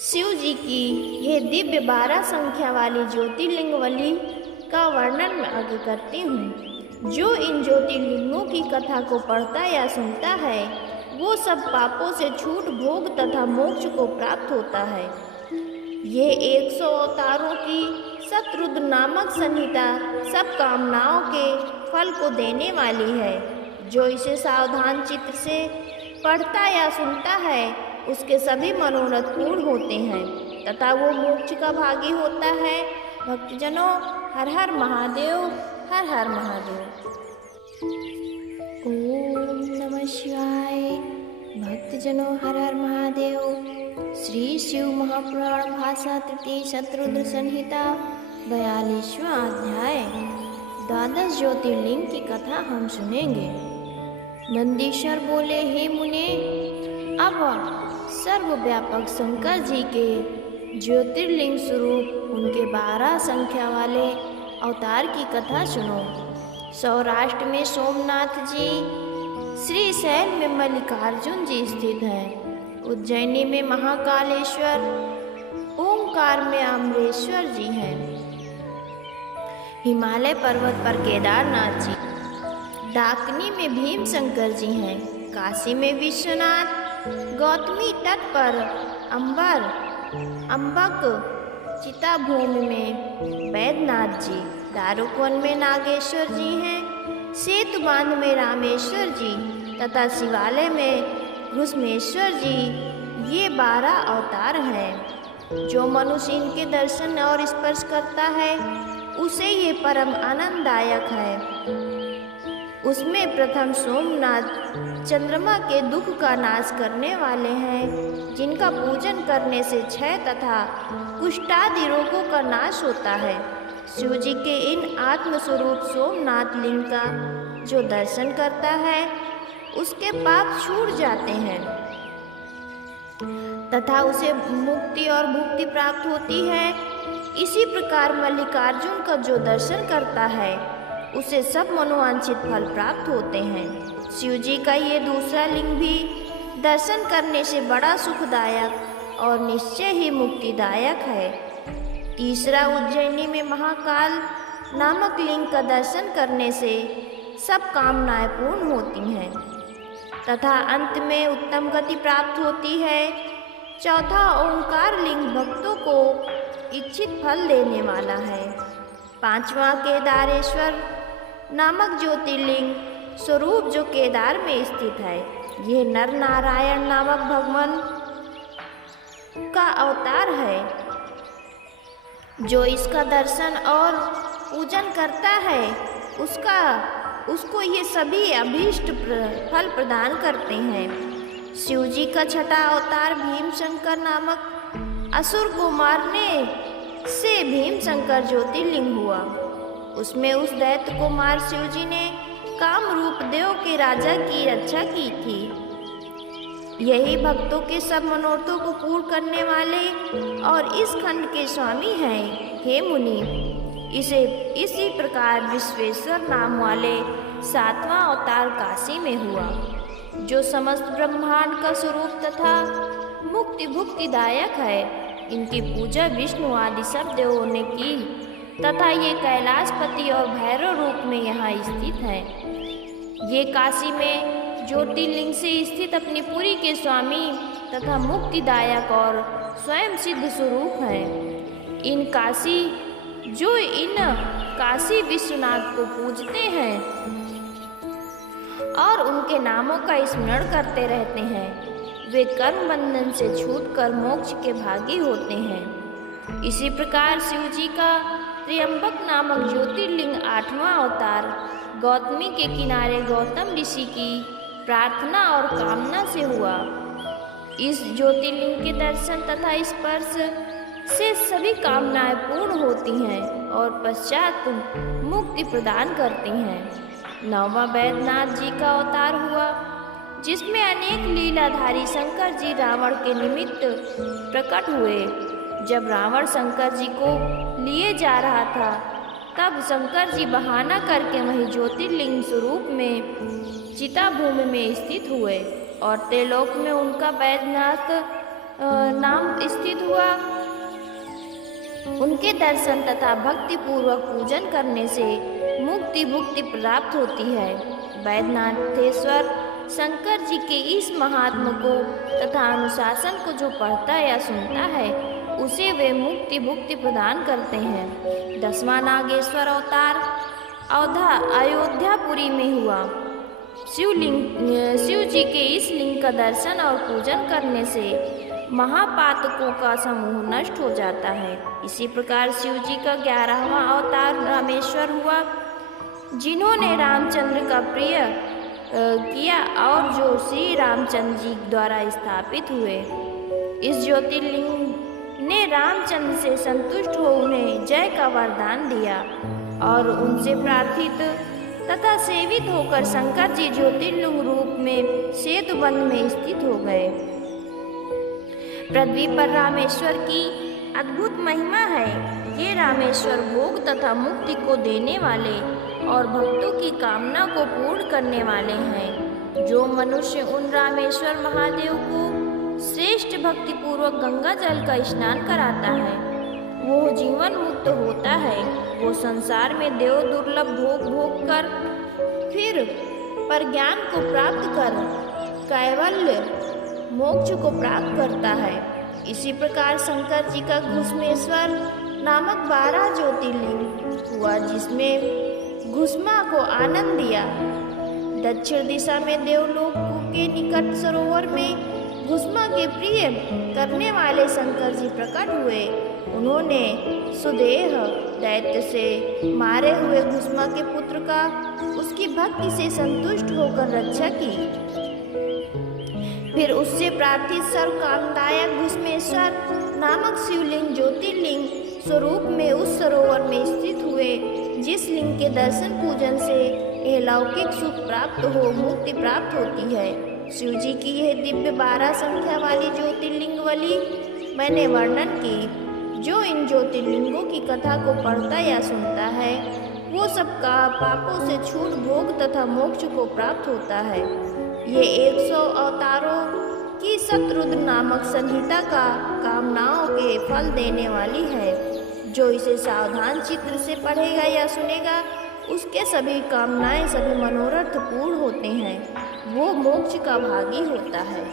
शिव जी की यह दिव्य 12 संख्या वाली ज्योतिर्लिंगवली का वर्णन मैं आगे करती हूँ। जो इन ज्योतिर्लिंगों की कथा को पढ़ता या सुनता है वो सब पापों से छूट भोग तथा मोक्ष को प्राप्त होता है। ये 100 अवतारों की शतरुद्र नामक संहिता सब कामनाओं के फल को देने वाली है। जो इसे सावधान चित्त से पढ़ता या सुनता है उसके सभी मनोरथ पूर्ण होते हैं तथा वो मोक्ष का भागी होता है। भक्तजनों, हर हर महादेव, हर हर महादेव। ओम नमः शिवाय। भक्तजनों, हर हर महादेव। श्री शिव महापुराण भाषा तृतीय शतरुद्र संहिता 42वां अध्याय 12 ज्योतिर्लिंग की कथा हम सुनेंगे। नंदीश्वर बोले, हे मुने, अब सर्वव्यापक शंकर जी के ज्योतिर्लिंग स्वरूप उनके 12 संख्या वाले अवतार की कथा सुनो। सौराष्ट्र में सोमनाथ जी, श्रीशैल में मल्लिकार्जुन जी स्थित हैं, उज्जैनी में महाकालेश्वर, ओंकार में अमरेश्वर जी हैं, हिमालय पर्वत पर केदारनाथ जी, डाकनी में भीमशंकर जी हैं, काशी में विश्वनाथ, गौतमी तट पर अम्बक, चिताभूमि में बैद्यनाथ जी, दारुकवन में नागेश्वर जी हैं, सेतु बांध में रामेश्वर जी तथा शिवालय में घुसमेश्वर जी। ये 12 अवतार हैं। जो मनुष्य इनके दर्शन और स्पर्श करता है उसे ये परम आनंददायक है। उसमें प्रथम सोमनाथ चंद्रमा के दुख का नाश करने वाले हैं, जिनका पूजन करने से क्षय तथा कुष्ठादि रोगों का नाश होता है। शिव जी के इन आत्मस्वरूप सोमनाथ लिंग का जो दर्शन करता है उसके पाप छूट जाते हैं तथा उसे मुक्ति और भुक्ति प्राप्त होती है। इसी प्रकार मल्लिकार्जुन का जो दर्शन करता है उसे सब मनोवांछित फल प्राप्त होते हैं। शिव जी का ये दूसरा लिंग भी दर्शन करने से बड़ा सुखदायक और निश्चय ही मुक्तिदायक है। तीसरा उज्जैनी में महाकाल नामक लिंग का दर्शन करने से सब कामनाएं पूर्ण होती हैं तथा अंत में उत्तम गति प्राप्त होती है। चौथा ओंकार लिंग भक्तों को इच्छित फल देने वाला है। पांचवा केदारेश्वर नामक ज्योतिर्लिंग स्वरूप जो केदार में स्थित है, यह नर नारायण नामक भगवान का अवतार है। जो इसका दर्शन और पूजन करता है उसको ये सभी अभीष्ट फल प्रदान करते हैं। शिव जी का छठा अवतार भीमशंकर नामक असुर को मारने से भीमशंकर ज्योतिर्लिंग हुआ। उसमें उस दैत्य को मार शिव जी ने कामरूप देव के राजा की रक्षा की थी। यही भक्तों के सब मनोरथों को पूर्ण करने वाले और इस खंड के स्वामी हैं। हे मुनि, इसी प्रकार विश्वेश्वर नाम वाले 7वां अवतार काशी में हुआ, जो समस्त ब्रह्मांड का स्वरूप तथा मुक्ति भुक्तिदायक है। इनकी पूजा विष्णु आदि सब देवों ने की तथा ये कैलाशपति और भैरव रूप में यहाँ स्थित है। ये काशी में ज्योतिर्लिंग से स्थित अपनी पुरी के स्वामी तथा मुक्तिदायक और स्वयं सिद्ध स्वरूप है। इन काशी विश्वनाथ को पूजते हैं और उनके नामों का स्मरण करते रहते हैं, वे कर्म बंधन से छूटकर मोक्ष के भागी होते हैं। इसी प्रकार शिव जी का त्र्यंबक नामक ज्योतिर्लिंग 8वां अवतार गौतमी के किनारे गौतम ऋषि की प्रार्थना और कामना से हुआ। इस ज्योतिर्लिंग के दर्शन तथा स्पर्श से सभी कामनाएं पूर्ण होती हैं और पश्चात मुक्ति प्रदान करती हैं। 9वां बैद्यनाथ जी का अवतार हुआ, जिसमें अनेक लीलाधारी शंकर जी रावण के निमित्त प्रकट हुए। जब रावण शंकर जी को लिए जा रहा था तब शंकर जी बहाना करके वहीं ज्योतिर्लिंग स्वरूप में चिताभूमि में स्थित हुए और त्रिलोक में उनका बैद्यनाथ नाम स्थित हुआ। उनके दर्शन तथा भक्ति पूर्वक पूजन करने से मुक्ति भुक्ति प्राप्त होती है। वैद्यनाथेश्वर शंकर जी के इस महात्म को तथा अनुशासन को जो पढ़ता या सुनता है उसे वे मुक्ति भुक्ति प्रदान करते हैं। 10वां नागेश्वर अवतार अयोध्यापुरी में हुआ। शिव जी के इस लिंग का दर्शन और पूजन करने से महापातकों का समूह नष्ट हो जाता है। इसी प्रकार शिव जी का 11वां अवतार रामेश्वर हुआ, जिन्होंने रामचंद्र का प्रिय किया और जो श्री रामचंद्र जी द्वारा स्थापित हुए। इस ज्योतिर्लिंग ने रामचंद्र से संतुष्ट हो उन्हें जय का वरदान दिया और उनसे प्रार्थित तथा सेवित होकर शंकर जी ज्योतिर्लिंग रूप में सेतुबंध में स्थित हो गए। पृथ्वी पर रामेश्वर की अद्भुत महिमा है। ये रामेश्वर भोग तथा मुक्ति को देने वाले और भक्तों की कामना को पूर्ण करने वाले हैं। जो मनुष्य उन रामेश्वर महादेव को श्रेष्ठ भक्ति पूर्वक गंगा जल का स्नान कराता है वो जीवन मुक्त होता है। वो संसार में देव दुर्लभ भोग कर फिर पर ज्ञान को प्राप्त कर कैवल्य मोक्ष को प्राप्त करता है। इसी प्रकार शंकर जी का घुस्मेश्वर नामक 12 ज्योतिर्लिंग हुआ, जिसमें घुस्मा को आनंद दिया। दक्षिण दिशा में देवलोक के निकट सरोवर में घुस्मा के प्रिय करने वाले शंकर जी प्रकट हुए। उन्होंने सुदेह दैत्य से मारे हुए घुस्मा के पुत्र का उसकी भक्ति से संतुष्ट होकर रक्षा की। फिर उससे प्रार्थित सर्व कामदायक घुस्मेश्वर नामक शिवलिंग ज्योतिर्लिंग स्वरूप में उस सरोवर में स्थित हुए, जिस लिंग के दर्शन पूजन से यह लौकिक सुख प्राप्त हो मुक्ति प्राप्त होती है। शिव जी की यह दिव्य 12 संख्या वाली ज्योतिर्लिंग वाली मैंने वर्णन की। जो इन ज्योतिर्लिंगों की कथा को पढ़ता या सुनता है वो सबका पापों से छूट भोग तथा मोक्ष को प्राप्त होता है। ये 100 अवतारों की शतरुद्र नामक संहिता का कामनाओं के फल देने वाली है। जो इसे सावधान चित्त से पढ़ेगा या सुनेगा उसके सभी कामनाएं सभी मनोरथ पूर्ण होते हैं। वो मोक्ष का भागी होता है।